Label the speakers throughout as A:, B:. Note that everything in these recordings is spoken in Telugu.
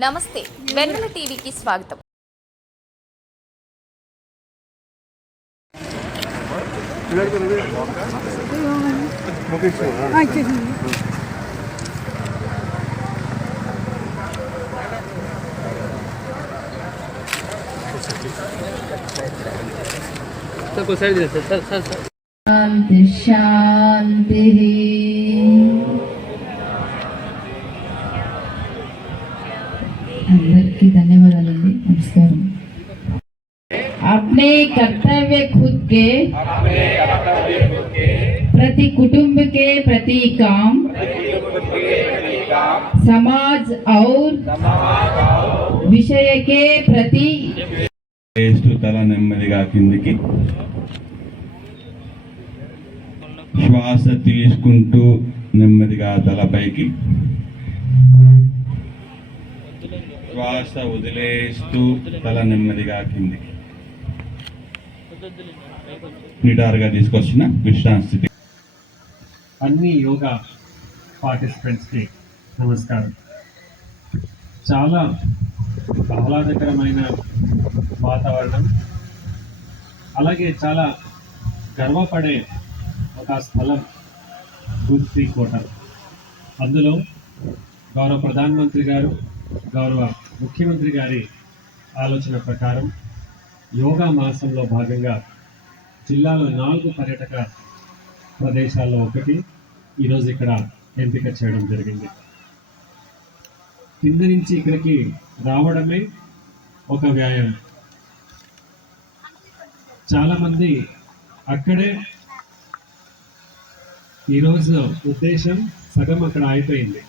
A: నమస్తే వెన్నెల టీవీకి స్వాగతం
B: सर को sir sir sir
C: sir sir అందరికీ ధన్యవాదాలండి నమస్కారం अपने कर्तव्य खुद के प्रति कुटुंब के प्रति काम समाज और विषय के प्रति
D: వేస్తూ తల నెమ్మదిగా కిందికి శ్వాస తీసుకుంటూ నెమ్మదిగా తలపైకి శ్వాస వదిలేస్తూ తల నెమ్మదిగా కిందికి. నిటారుగా తీసుకొచ్చిన విశ్రాంతి స్థితి
E: అన్ని యోగా పార్టిసిపెంట్స్కి నమస్కారం. చాలా ఆహ్లాదకరమైన వాతావరణం. అలాగే చాలా గర్వపడే ఒక స్థలం గుర్తి కోట. అందులో గౌరవ ప్రధానమంత్రి గారు గౌరవ ముఖ్యమంత్రి గారి ఆలోచన ప్రకారం యోగా మాసంలో భాగంగా జిల్లాలో నాలుగు పర్యాటక ప్రదేశాల్లో ఒకటి ఈరోజు ఇక్కడ ఎంపిక చేయడం జరిగింది. కింద నుంచి ఇక్కడికి రావడమే ఒక వ్యాయామం. చాలామంది అక్కడే ఈరోజు ఉద్దేశం సగం అక్కడ అయిపోయింది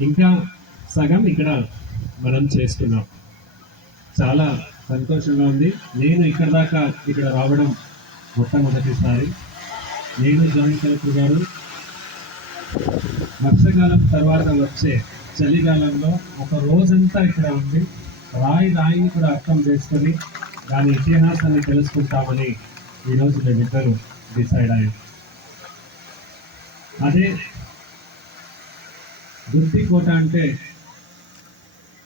E: ఇంకా సగం ఇక్కడ మనం చేసుకున్నాం. చాలా సంతోషంగా ఉంది. నేను ఇక్కడ దాకా ఇక్కడ రావడం మొట్టమొదటిసారి. నేను జాయింట్ కలెక్టర్ గారు. వర్షకాలం తర్వాత వచ్చే చలికాలంలో ఒక రోజంతా ఇక్కడ ఉంది రాయి రాయిని కూడా అర్థం చేసుకొని దాని ఇతిహాసాన్ని తెలుసుకుంటామని ఈరోజు మేమిద్దరు డిసైడ్ అయ్యాం. అదే గుత్తికోట అంటే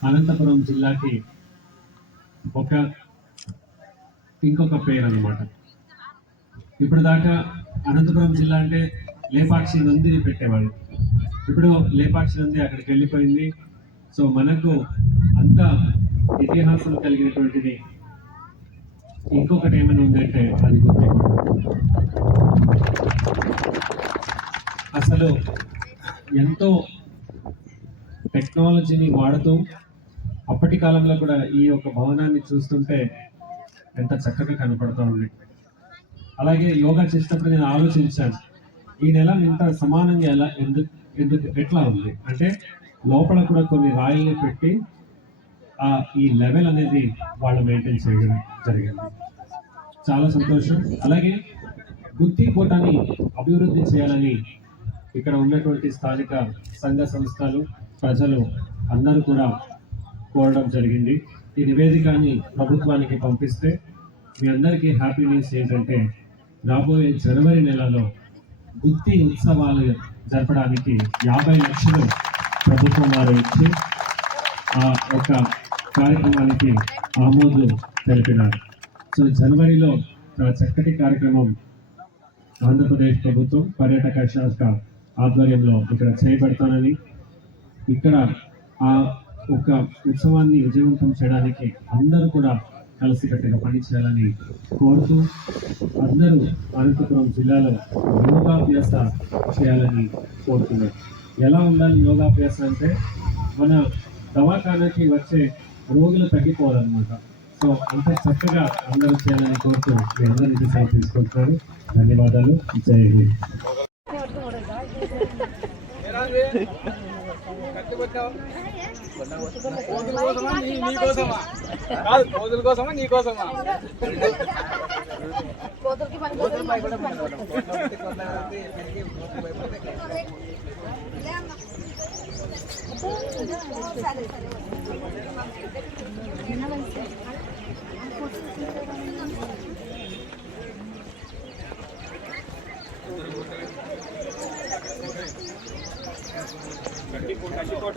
E: అనంతపురం జిల్లాకి ఒక ఇంకొక పేరు అన్నమాట ఇప్పుడు దాకా అనంతపురం జిల్లా అంటే లేపాక్షి నందిని పెట్టేవాళ్ళు. ఇప్పుడు లేపాక్షి నంది అక్కడికి వెళ్ళిపోయింది. సో మనకు అంత ఇతిహాసం కలిగినటువంటిది ఇంకొకటి ఏమైనా ఉందంటే అది గుర్తు అసలు ఎంతో టెక్నాలజీని వాడుతూ అప్పటి కాలంలో కూడా ఈ యొక్క భవనాన్ని చూస్తుంటే ఎంత చక్కగా కనపడుతూ ఉంది. అలాగే యోగా చేసేటప్పుడు నేను ఆలోచించాను ఈ నెల ఇంత సమానంగా ఎలా ఎందుకు ఎందుకు ఎట్లా ఉంది? అంటే లోపల కూడా కొన్ని రాయిల్ని పెట్టి ఆ ఈ లెవెల్ అనేది వాళ్ళు మెయింటైన్ చేయడం జరిగింది. చాలా సంతోషం. అలాగే గుత్తి కోటని అభివృద్ధి చేయాలని ఇక్కడ ఉన్నటువంటి స్థానిక సంఘ సంస్థలు ప్రజలు అందరూ కూడా కోరడం జరిగింది. ఈ నివేదికని ప్రభుత్వానికి పంపిస్తే మీ అందరికీ హ్యాపీ న్యూస్ ఏంటంటే రాబోయే జనవరి నెలలో గుత్తి ఉత్సవాలు జరపడానికి యాభై లక్షలు ప్రభుత్వం వారు ఇచ్చి ఆ ఒక కార్యక్రమానికి ఆమోదు తెలిపినారు. సో జనవరిలో చాలా చక్కటి కార్యక్రమం ఆంధ్రప్రదేశ్ ప్రభుత్వం పర్యాటక శాఖ ఆధ్వర్యంలో ఇక్కడ చేయబడతానని ఇక్కడ ఆ ఒక ఉత్సవాన్ని విజయవంతం చేయడానికి అందరూ కూడా కలిసికట్టుగా పనిచేయాలని కోరుతూ అందరూ అనంతపురం జిల్లాలో యోగాభ్యాస చేయాలని కోరుతున్నారు. ఎలా ఉండాలి యోగాభ్యాస అంటే మన దవాఖానాకి వచ్చే రోగులు తగ్గిపోవాలన్నమాట. సో అంత చక్కగా అందరూ చేయాలని కోరుతూ మీ అందరి నుంచి సెలవు తీసుకుంటున్నారు ధన్యవాదాలు. జై హింద్.
B: కోసమా నీ నీ కోసమా కాదు కోతుల కోసమా నీ కోసమా కట్టి కోట కట్టి కోట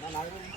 B: 난 알고 있나?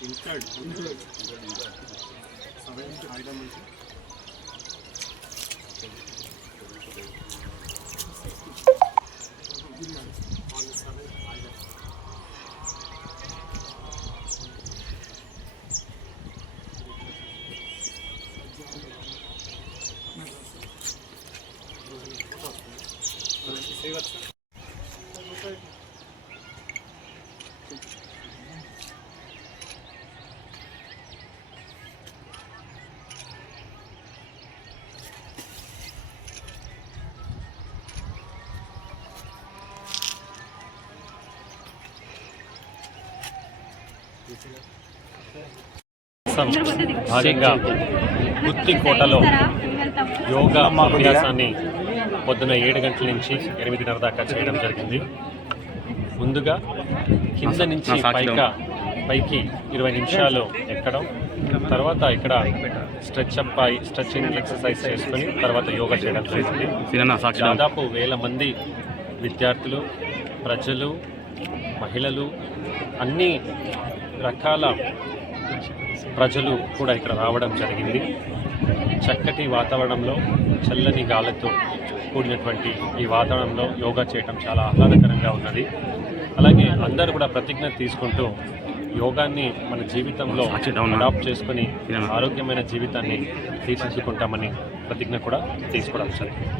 E: ఇంకాడు ఇంకాడు భాగంగా గుత్తి కోటలో యోగా అభ్యాసాన్ని పొద్దున ఏడు గంటల నుంచి ఎనిమిదిన్నర దాకా చేయడం జరిగింది. ముందుగా కింద నుంచి పైక పైకి ఇరవై నిమిషాలు ఎక్కడం తర్వాత ఇక్కడ స్ట్రెచ్ అప్ అయి స్ట్రెచ్చింగ్ ఎక్సర్సైజ్ చేసుకొని తర్వాత యోగా చేయడం జరిగింది. దాదాపు వేల మంది విద్యార్థులు ప్రజలు మహిళలు అన్ని రకాల ప్రజలు కూడా ఇక్కడ రావడం జరిగింది. చక్కటి వాతావరణంలో చల్లని గాలితో కూడినటువంటి ఈ వాతావరణంలో యోగా చేయటం చాలా ఆహ్లాదకరంగా ఉన్నది. అలాగే అందరూ కూడా ప్రతిజ్ఞ తీసుకుంటూ యోగాన్ని మన జీవితంలో అడాప్ట్ చేసుకొని ఆరోగ్యమైన జీవితాన్ని తీర్చిదిద్దుకుంటామని ప్రతిజ్ఞ కూడా తీసుకోవడం జరిగింది.